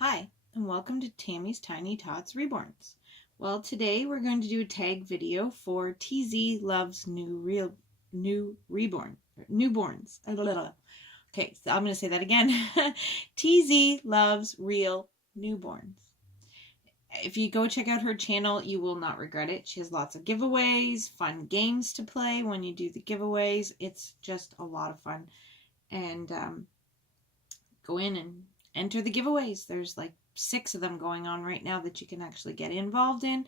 Hi, and welcome to Tammy's Tiny Tots Reborns. Well, today we're going to do a tag video for TZ Loves Newborns. Okay, so I'm going to say that again. TZ Loves Real Newborns. If you go check out her channel, you will not regret it. She has lots of giveaways, fun games to play when you do the giveaways. It's just a lot of fun. And go in and enter the giveaways. There's like 6 of them going on right now that you can actually get involved in.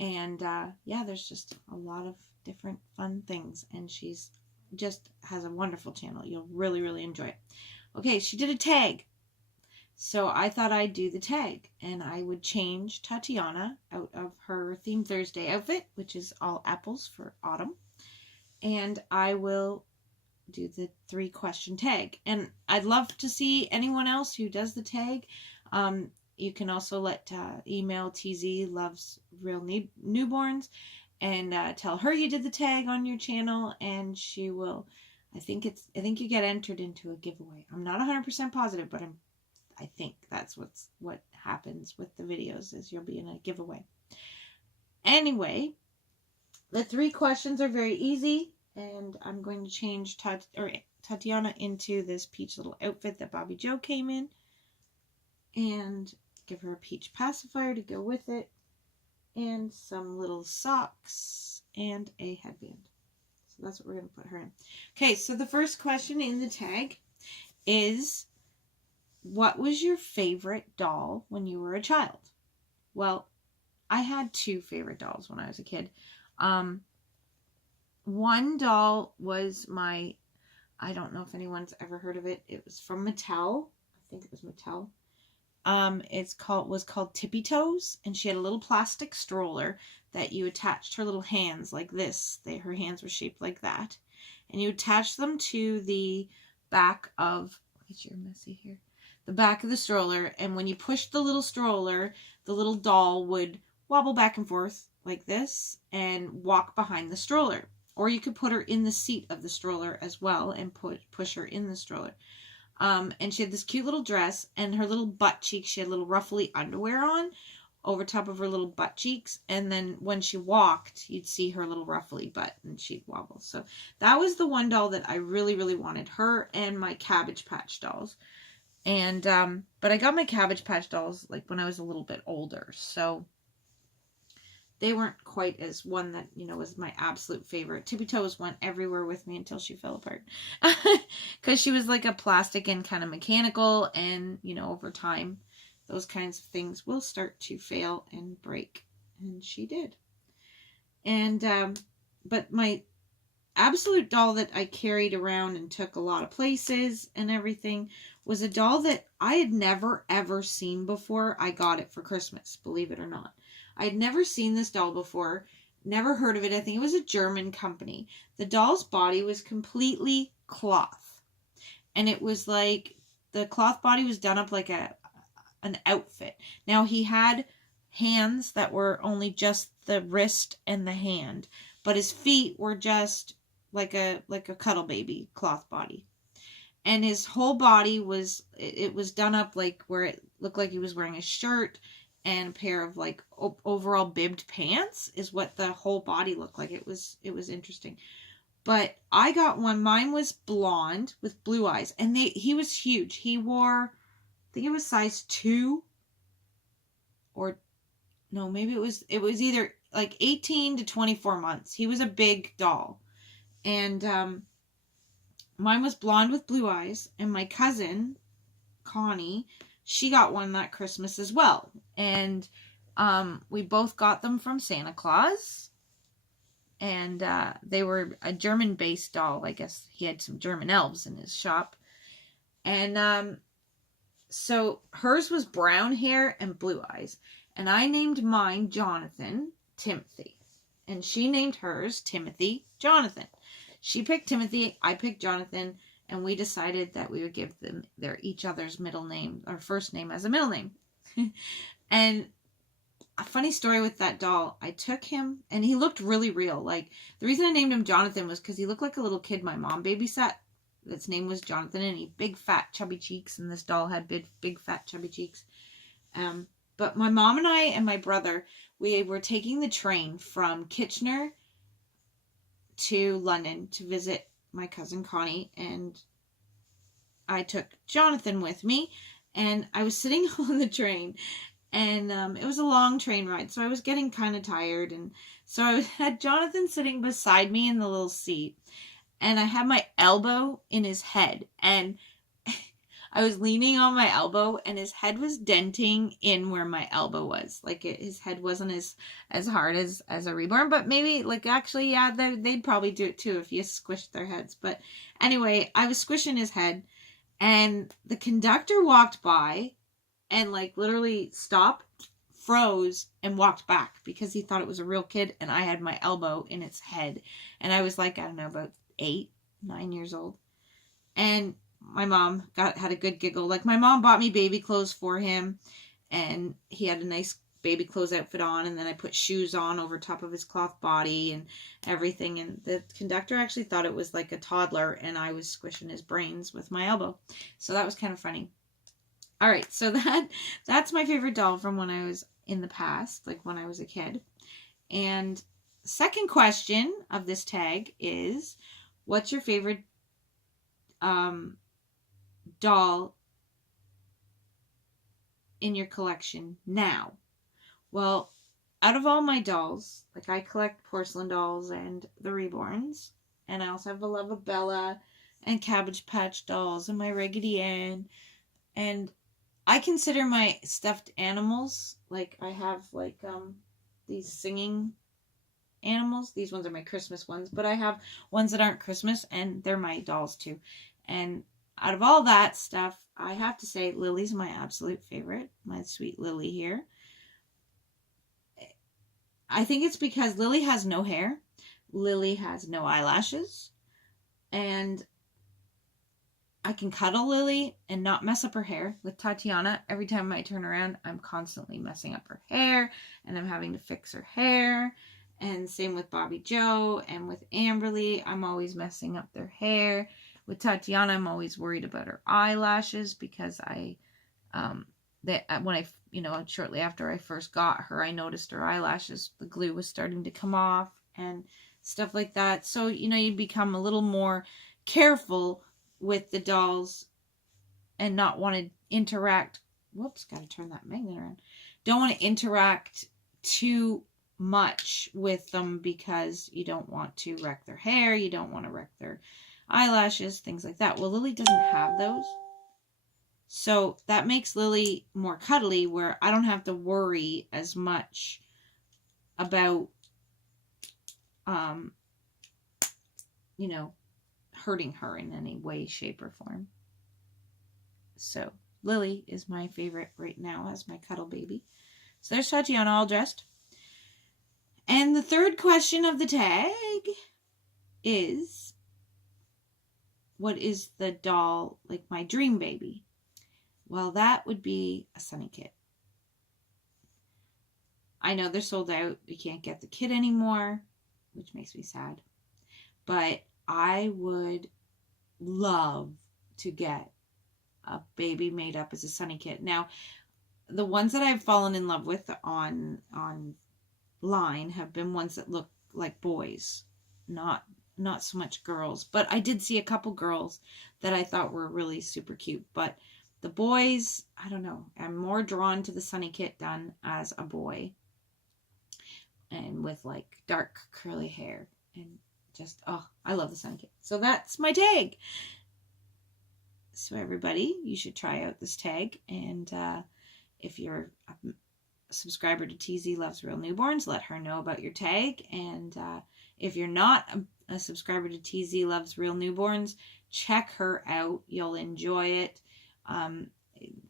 And yeah, there's just a lot of different fun things. And she's just has a wonderful channel. You'll really, really enjoy it. Okay, she did a tag. So I thought I'd do the tag. And I would change Tatiana out of her Theme Thursday outfit, which is all apples for autumn. And I will do the 3-question tag. And I'd love to see anyone else who does the tag. You can also email TZ Loves Real Newborns and tell her you did the tag on your channel, and she will. I think you get entered into a giveaway. I'm not 100% positive, but I think that's what happens with the videos, is you'll be in a giveaway. Anyway, the 3 questions are very easy. And I'm going to change Tatiana into this peach little outfit that Bobby Joe came in. And give her a peach pacifier to go with it. And some little socks and a headband. So that's what we're going to put her in. Okay, so the first question in the tag is, what was your favorite doll when you were a child? Well, I had 2 favorite dolls when I was a kid. One doll was I don't know if anyone's ever heard of it. It was from Mattel. I think it was Mattel. Was called Tippy Toes, and she had a little plastic stroller that you attached her little hands like this. Her hands were shaped like that. And you attach them to the back of, get your messy here, the back of the stroller, and when you pushed the little stroller, the little doll would wobble back and forth like this and walk behind the stroller. Or you could put her in the seat of the stroller as well and push her in the stroller. And she had this cute little dress, and her little butt cheeks, she had little ruffly underwear on over top of her little butt cheeks. And then when she walked, you'd see her little ruffly butt and she'd wobble. So that was the one doll that I really, really wanted. Her and my Cabbage Patch dolls. And, but I got my Cabbage Patch dolls like when I was a little bit older. So they weren't quite as one that, was my absolute favorite. Tippy Toes went everywhere with me until she fell apart. Because she was like a plastic and kind of mechanical. And, over time, those kinds of things will start to fail and break. And she did. And, but my absolute doll that I carried around and took a lot of places and everything was a doll that I had never, ever seen before. I got it for Christmas, believe it or not. I had never seen this doll before, never heard of it. I think it was a German company. The doll's body was completely cloth. And it was like, the cloth body was done up like an outfit. Now, he had hands that were only just the wrist and the hand. But his feet were just like a cuddle baby cloth body. And his whole body was, it was done up like where it looked like he was wearing a shirt and a pair of like overall bibbed pants is what the whole body looked like. It was interesting. But I got one. Mine was blonde with blue eyes, and he was huge. He wore, I think it was size 2, or no, maybe it was either like 18 to 24 months. He was a big doll. And mine was blonde with blue eyes, and my cousin Connie, she got one that Christmas as well. And we both got them from Santa Claus. And they were a German-based doll. I guess he had some German elves in his shop. And so hers was brown hair and blue eyes. And I named mine Jonathan Timothy. And she named hers Timothy Jonathan. She picked Timothy, I picked Jonathan. And we decided that we would give them each other's middle name, or first name as a middle name. And a funny story with that doll, I took him, and he looked really real. Like, the reason I named him Jonathan was because he looked like a little kid my mom babysat. Its name was Jonathan, and he had big, fat, chubby cheeks, and this doll had big, fat, chubby cheeks. But my mom and I and my brother, we were taking the train from Kitchener to London to visit my cousin Connie, and I took Jonathan with me, and I was sitting on the train, and it was a long train ride, so I was getting kind of tired, and so I had Jonathan sitting beside me in the little seat, and I had my elbow in his head, and I was leaning on my elbow, and his head was denting in where my elbow was. Like, his head wasn't as hard as a Reborn, but maybe, like, actually, yeah, they'd probably do it too if you squished their heads. But anyway, I was squishing his head, and the conductor walked by and, like, literally stopped, froze, and walked back because he thought it was a real kid, and I had my elbow in its head. And I was, like, I don't know, about 8, 9 years old. And my mom had a good giggle. Like, my mom bought me baby clothes for him, and he had a nice baby clothes outfit on, and then I put shoes on over top of his cloth body and everything, and the conductor actually thought it was like a toddler, and I was squishing his brains with my elbow. So that was kind of funny. All right, so that's my favorite doll from when I was in the past, like when I was a kid. And second question of this tag is, what's your favorite doll in your collection now? Well, out of all my dolls, like, I collect porcelain dolls and the Reborns, and I also have a love of Bella and Cabbage Patch dolls and my Raggedy Ann, and I consider my stuffed animals, like, I have like these singing animals. These ones are my Christmas ones, but I have ones that aren't Christmas, and they're my dolls too. And out of all that stuff, I have to say Lily's my absolute favorite. My sweet Lily here. I think it's because Lily has no hair. Lily has no eyelashes. And I can cuddle Lily and not mess up her hair. With Tatiana, every time I turn around, I'm constantly messing up her hair, and I'm having to fix her hair. And same with Bobby Joe, and with Amberly, I'm always messing up their hair. With Tatiana, I'm always worried about her eyelashes because shortly after I first got her, I noticed her eyelashes, the glue was starting to come off and stuff like that. So, you become a little more careful with the dolls and not want to interact. Whoops, got to turn that magnet around. Don't want to interact too much with them because you don't want to wreck their hair. You don't want to wreck their eyelashes, things like that. Well, Lily doesn't have those. So that makes Lily more cuddly, where I don't have to worry as much about, hurting her in any way, shape, or form. So Lily is my favorite right now as my cuddle baby. So there's Tatiana all dressed. And the third question of the tag is, what is the doll, like my dream baby? Well, that would be a Sunny Kit. I know they're sold out. We can't get the kit anymore, which makes me sad. But I would love to get a baby made up as a Sunny Kit. Now, the ones that I've fallen in love with online have been ones that look like boys, not so much girls. But I did see a couple girls that I thought were really super cute. But the boys, I don't know. I'm more drawn to the Sunny Kit done as a boy, and with like dark curly hair, and just, I love the Sunny Kit. So that's my tag. So everybody, you should try out this tag. And if you're a subscriber to TZ Loves Real Newborns, let her know about your tag. And if you're not a subscriber to TZ Loves Real Newborns, check her out. You'll enjoy it.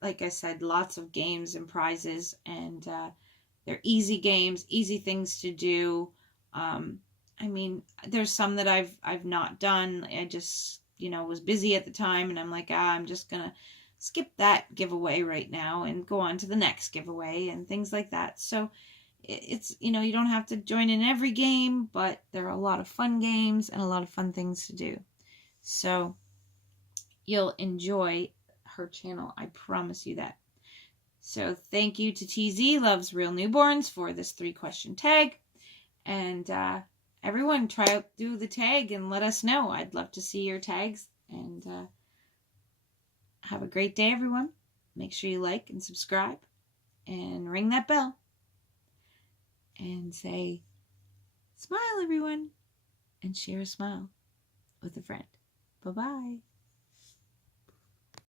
Like I said, lots of games and prizes, and they're easy games, easy things to do. There's some that I've not done. I just, was busy at the time, and I'm like, I'm just gonna skip that giveaway right now and go on to the next giveaway and things like that. So it's, you don't have to join in every game, but there are a lot of fun games and a lot of fun things to do. So you'll enjoy her channel. I promise you that. So thank you to TZ Loves Real Newborns for this 3-question tag. And everyone try out do the tag and let us know. I'd love to see your tags. And have a great day, everyone. Make sure you like and subscribe and ring that bell. And say, smile, everyone. And share a smile with a friend. Bye-bye.